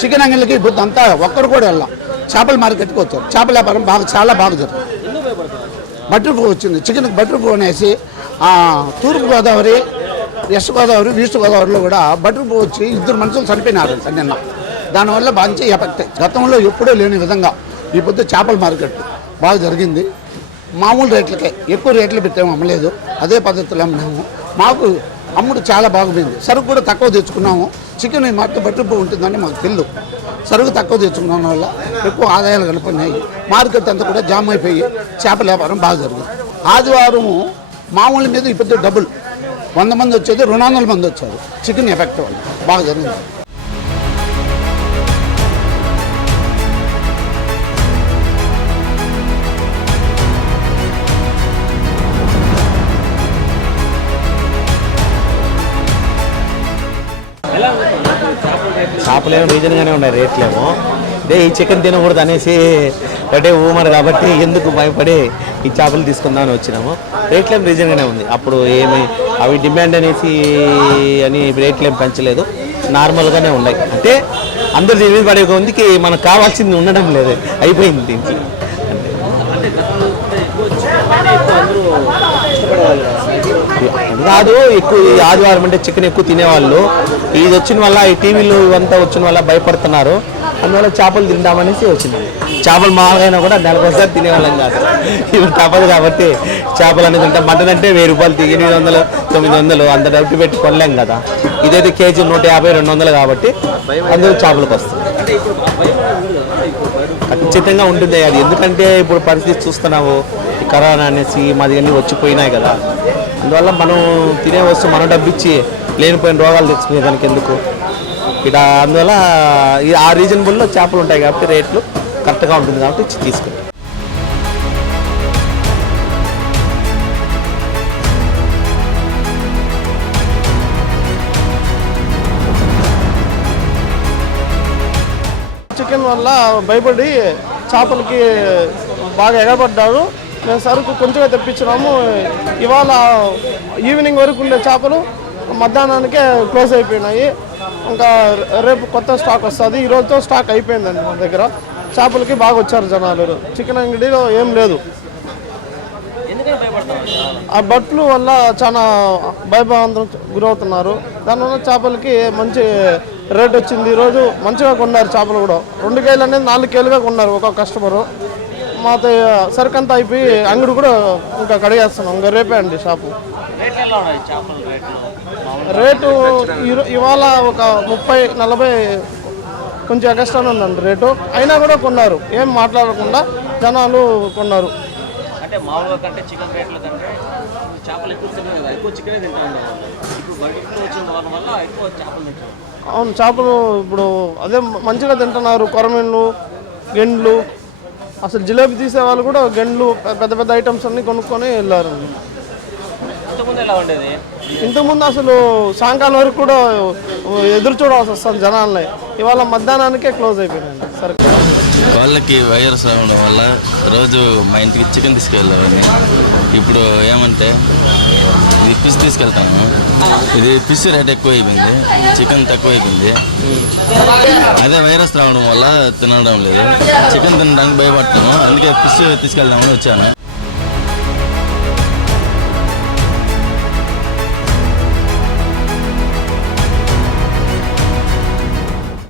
Chicken అంగళ్ళకి ఇప్పుడు అంతా ఒక్కరు కూడా వెళ్ళాం. చేపల మార్కెట్కి వచ్చారు. చేపల వ్యాపారం బాగా చాలా బాగా జరుగుతుంది బటర్ ఫ్లూ వచ్చింది. చికెన్కి బటర్ ఫ్లూ అనేసి తూర్పు గోదావరి వెస్ట్ గోదావరి ఈస్ట్ గోదావరిలో కూడా బటర్ ఫ్లూ వచ్చి ఇద్దరు మనుషులు చనిపోయినారు నిన్న. దానివల్ల మంచి ఎఫెక్ట్. గతంలో ఎప్పుడూ లేని విధంగా ఈ పొద్దు చేపల మార్కెట్ బాగా జరిగింది. మామూలు రేట్లకే ఎక్కువ రేట్లు పెట్టాము అమ్మలేదు. అదే పద్ధతిలో అమ్మినాము. మాకు అమ్ముడు చాలా బాగుపోయింది. సరుకు కూడా తక్కువ తెచ్చుకున్నాము. చికెన్ మాత్రం బట్టింపు ఉంటుందని మాకు తెలియదు సరుకు తక్కువ తెచ్చుకున్న వల్ల ఎక్కువ ఆదాయాలు కనుక్కున్నాయి మార్కెట్ అంతా కూడా జామ్ అయిపోయి చేపల వ్యాపారం బాగా జరిగింది. ఆదివారం మామూలు మీద ఇప్పుడు డబుల్ వంద మంది వచ్చేది రెండు వందల మంది వచ్చారు. చికెన్ ఎఫెక్ట్ వల్ల బాగా జరిగింది. చేపలేమో రీజన్గానే ఉన్నాయి రేట్లేమో. అదే ఈ చికెన్ తినకూడదు అనేసి పడే ఊమర్ కాబట్టి ఎందుకు భయపడి ఈ చేపలు తీసుకుందామని వచ్చినాము. రేట్లేం రీజన్గానే ఉంది. అప్పుడు ఏమి అవి డిమాండ్ అనేసి అని రేట్లేం పెంచలేదు. నార్మల్గానే ఉన్నాయి. అంటే అందరు దీని మీద పడే కొందికి మనకు కావాల్సింది ఉండడం లేదు. అయిపోయింది దీంట్లో అది కాదు ఎక్కువ ఈ ఆదివారం అంటే చికెన్ ఎక్కువ తినేవాళ్ళు. ఇది వచ్చిన వల్ల ఈ టీవీలు ఇవంతా వచ్చిన వల్ల భయపడుతున్నారు. అందువల్ల చేపలు తిందామనేసి వచ్చింది చేపలు మామూలుగా కూడా నెలకోసారి తినేవాళ్ళం కాదు. ఇప్పుడు తప్పదు కాబట్టి చేపలు అనేది ఉంటాం మటన్ అంటే వెయ్యి రూపాయలు ఎనిమిది వందలు తొమ్మిది వందలు అంత డబ్బు పెట్టి కొనలేం కదా. ఇదైతే కేజీ నూట యాభై రెండు వందలు కాబట్టి అందులో చేపలకు వస్తుంది. ఖచ్చితంగా ఉంటుంది. అది ఎందుకంటే ఇప్పుడు పరిస్థితి చూస్తున్నావు. కరోనా అనేసి మాది అన్నీ వచ్చిపోయినాయి కదా. అందువల్ల మనం తినే వస్తువు మనం డబ్బిచ్చి లేనిపోయిన రోగాలు తెచ్చుకునే దానికి ఎందుకు ఇక అందువల్ల ఈ ఆ రీజనబుల్లో చేపలు ఉంటాయి కాబట్టి రేట్లు కరెక్ట్గా ఉంటుంది కాబట్టి ఇచ్చి తీసుకుంటాం. చికెన్ వల్ల భయపడి చేపలకి బాగా ఎగబడ్డారు మేము సరుకు కొంచెమే తెప్పించినాము. ఇవాళ ఈవినింగ్ వరకు ఉండే చేపలు మధ్యాహ్నానికే క్లోజ్ అయిపోయినాయి. ఇంకా రేపు కొత్త స్టాక్ వస్తుంది. ఈ రోజుతో స్టాక్ అయిపోయిందండి మన దగ్గర. చేపలకి బాగా వచ్చారు జనాలు. చికెన్ అంగడిలో ఏం లేదు. ఆ బర్డ్ ఫ్లూ వల్ల చాలా భయభ్రాంతం గురవుతున్నారు. దానివల్ల చేపలకి మంచి రేట్ వచ్చింది. ఈరోజు మంచిగా కొన్నారు చేపలు కూడా. రెండు కేలు అనేది నాలుగు కేలుగా కొన్నారు ఒక కస్టమరు. మాతో సరుకంతా అయిపోయి అంగడి కూడా ఇంకా కడిగేస్తున్నాం. ఇంకా రేపే అండి షాపు. రేటు ఇవాళ ఒక ముప్పై నలభై కొంచెం ఎక్స్ట్రానే ఉందండి రేటు. అయినా కూడా కొన్నారు. ఏం మాట్లాడకుండా జనాలు కొన్నారు. అంటే మామూలుగా కంటే చికెన్ రేట్ల కంటే చేపలు ఎక్కువ తిన్నాయి కదా ఎక్కువ చికెనే తింటా ఉండేవాళ్ళు ఇప్పుడు బయట ఎక్కువ వచ్చిన దాని వల్ల ఎక్కువ చేపలు తింటారు అవును చేపలు ఇప్పుడు అదే మంచిగా తింటున్నారు. కొరమీన్లు గెండ్లు అసలు జిలేబీ తీసే వాళ్ళు కూడా గెండ్లు పెద్ద పెద్ద ఐటమ్స్ అన్ని కొనుక్కొని వెళ్ళారు. ఇంతకుముందు అసలు సాయంకాలం వరకు కూడా ఎదురు చూడాల్సి వస్తుంది జనాల్ని. ఇవాళ మధ్యాహ్నానికే క్లోజ్ అయిపోయిందండి. సరే. వాళ్ళకి వైరస్ రావడం వల్ల రోజు మా ఇంటికి చికెన్ తీసుకెళ్ళేవాడిని. ఇప్పుడు ఏమంటే ఇది ఫిష్ తీసుకెళ్తాను. ఇది ఫిష్ రేట్ ఎక్కువ అయిపోయింది చికెన్ తక్కువ అయిపోయింది అదే వైరస్ రావడం వల్ల తినడం లేదు. చికెన్ తినడానికి భయపడతాను. అందుకే ఫిష్ తీసుకెళ్దామని వచ్చాను.